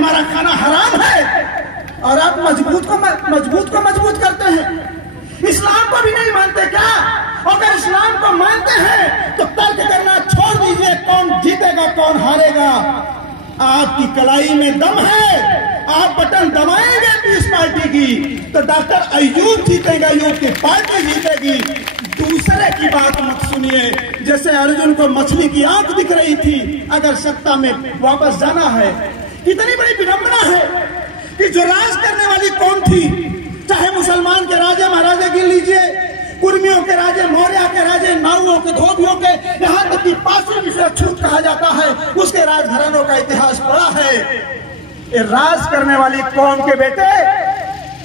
हमारा खाना हराम है, और आप मजबूत को मजबूत करते हैं। इस्लाम को भी नहीं मानते क्या? अगर इस्लाम को मानते हैं तो तर्क करना छोड़ दीजिए, कौन जीतेगा कौन हारेगा। आपकी कलाई में दम है, आप बटन दबाएंगे पीस पार्टी की तो डॉक्टर अय्यूब जीतेगा, अय्यूब की पार्टी जीतेगी। दूसरे की बात मत सुनिए। जैसे अर्जुन को मछली की आंख दिख रही थी, अगर सत्ता में वापस जाना है, इतनी बड़ी विडंबना है कि जो राज करने वाली कौन थी, चाहे मुसलमान के राजे महाराजे गिन लीजिए, कुर्मियों के राजे, मौर्य के राजे, नाउओं के, धोबियों के, यहाँ तक कि पासों जिसे अछूत कहा जाता है, उसके राजघरानों का इतिहास पड़ा है। ये राज करने वाली कौम के बेटे,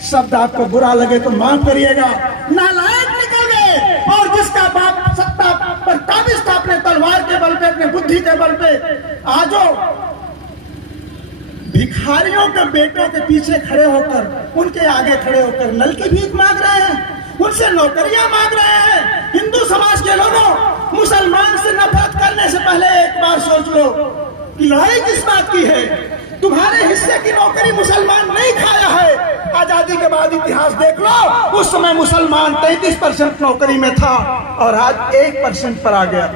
शब्द आपको बुरा लगे तो माफ करिएगा, नालायक निकल गए। और जिसका बाप सत्ता पर काबिज था अपने तलवार के बल पे, अपने बुद्धि के बल पे, आजो भिखारियों के बेटों के पीछे खड़े होकर, उनके आगे खड़े होकर नल की भीख मांग रहे हैं, उनसे नौकरियां मांग रहे हैं। हिंदू समाज के लोगों, मुसलमान से नफरत करने से पहले एक बार सोच लो कि लड़ाई किस बात की है। तुम्हारे हिस्से की नौकरी मुसलमान नहीं खाया है। आजादी के बाद इतिहास देख लो, उस समय मुसलमान 33% नौकरी में था और आज 1% पर आ गया।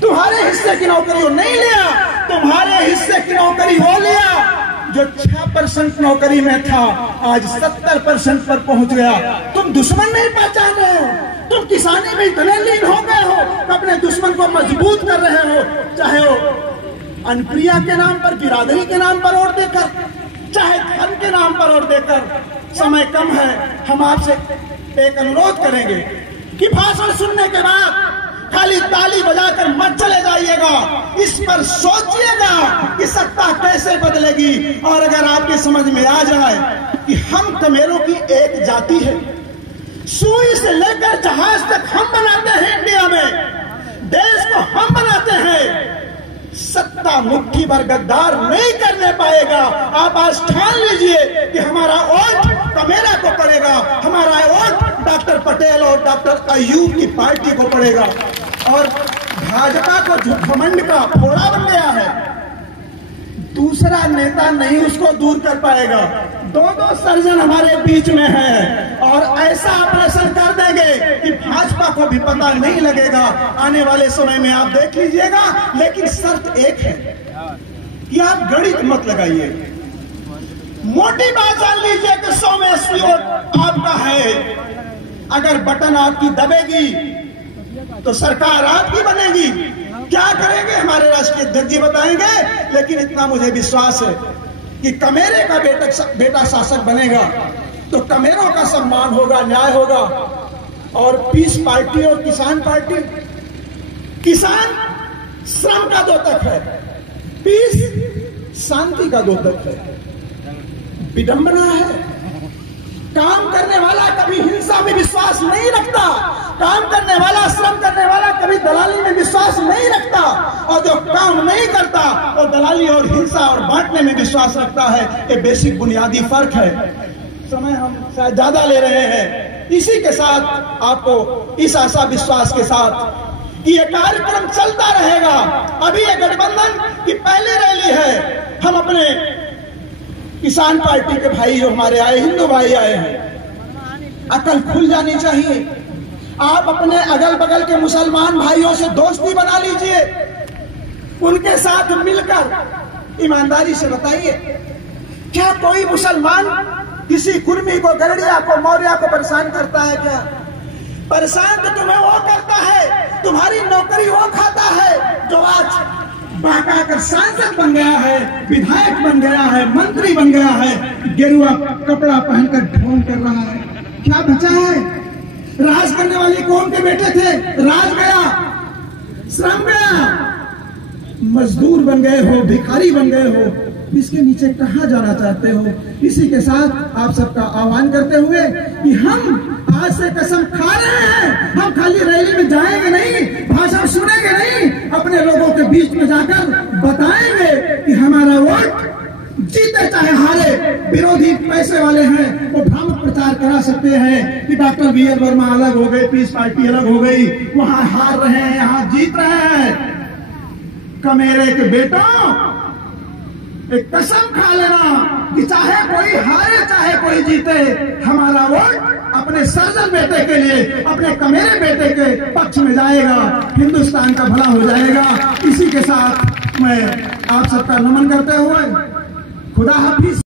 तुम्हारे हिस्से की नौकरी वो नहीं लिया, तुम्हारे हिस्से की नौकरी वो लिया जो 6% नौकरी में था, आज 70% पर पहुंच गया। तुम दुश्मन नहीं पहचान रहे हो, तुम किसानी में इतने लीन हो गए हो कि अपने दुश्मन को मजबूत कर रहे हो, चाहे वो अनप्रिया के नाम पर, बिरादरी के नाम पर वोट देकर, चाहे धर्म के नाम पर वोट देकर। समय कम है, हम आपसे एक अनुरोध करेंगे कि भाषण सुनने के बाद खाली ताली बजाकर मत चले जाइएगा, इस पर सोचिएगा कि सत्ता कैसे बदलेगी। और अगर आपके समझ में आ जाए कि हम तमेरों की एक जाति है, सुई से लेकर जहाज तक हम बनाते हैं, इंडिया में देश को हम बनाते हैं, सत्ता मुट्ठी भर गद्दार नहीं करने पाएगा। आप आज ठान लीजिए कि हमारा वोट तमेरा को पड़ेगा, हमारा वोट डॉक्टर पटेल और डॉक्टर अय्यूब की पार्टी को पड़ेगा। और भाजपा को जो घमंड का फोड़ा बन गया है, दूसरा नेता नहीं उसको दूर कर पाएगा। दो सर्जन हमारे बीच में है और ऐसा ऑपरेशन कर देंगे कि भाजपा को भी पता नहीं लगेगा। आने वाले समय में आप देख लीजिएगा। लेकिन शर्त एक है कि आप गणित मत लगाइए, मोटी बात जान लीजिए कि 100 में 80 वोट आपका है। अगर बटन आपकी दबेगी तो सरकार आपकी बनेगी। क्या करेंगे हमारे राष्ट्रीय अध्यक्ष जी बताएंगे, लेकिन इतना मुझे विश्वास है कि कमेरे का बेटा शासक बनेगा तो कमेरों का सम्मान होगा, न्याय होगा। और पीस पार्टी और किसान पार्टी, किसान श्रम का द्योतक है, पीस शांति का द्योतक है। विडंबना है। काम करने वाला कभी हिंसा में विश्वास नहीं रखता, काम करने वाला, श्रम करने वाला कभी दलाली में विश्वास नहीं रखता, और जो काम नहीं करता वो दलाली और हिंसा और बांटने में विश्वास रखता है। ये बेसिक बुनियादी फर्क है। समय हम शायद ज्यादा ले रहे हैं। इसी के साथ आपको इस आशा विश्वास के साथ कि ये कार्यक्रम चलता रहेगा। अभी ये गठबंधन की पहली रैली है। हम अपने किसान पार्टी के भाई जो हमारे आए, हिंदू भाई आए हैं, अकल खुल जानी चाहिए। आप अपने अगल बगल के मुसलमान भाइयों से दोस्ती बना लीजिए, उनके साथ मिलकर ईमानदारी से बताइए, क्या कोई मुसलमान किसी कुर्मी को, गरड़िया को, मौर्य को परेशान करता है क्या? परेशान तो तुम्हें वो करता है, तुम्हारी नौकरी वो खाता है जो आज बहकाकर सांसद बन गया है, विधायक बन गया है, मंत्री बन गया है, गेरुआ कपड़ा पहनकर ढोंग कर रहा है। क्या बचा है? राज करने वाली कौम के बेटे थे, राज गया, श्रम गया, मजदूर बन गए हो, भिखारी बन गए हो। इसके नीचे कहां जाना चाहते हो? इसी के साथ आप सबका आह्वान करते हुए कि हम आज से कसम खा रहे हैं, हम खाली रैली में जाएंगे नहीं, भाषण सुनेंगे नहीं, अपने लोगों के बीच में जाकर बताएंगे कि हमारा वोट जीते चाहे हारे। विरोधी पैसे वाले हैं, वो भ्रामक प्रचार करा सकते हैं कि डॉक्टर वी एल वर्मा अलग हो गए, पीस पार्टी अलग हो गई, वहां हार रहे हैं, यहाँ जीत रहे हैं। कमेरे के बेटों, एक कसम खा लेना कि चाहे कोई हारे चाहे कोई जीते, हमारा वोट अपने सर्जन बेटे के लिए, अपने कमेरे बेटे के पक्ष में जाएगा, हिंदुस्तान का भला हो जाएगा। इसी के साथ मैं आप सबका नमन करते हुए खुदा हाफिज।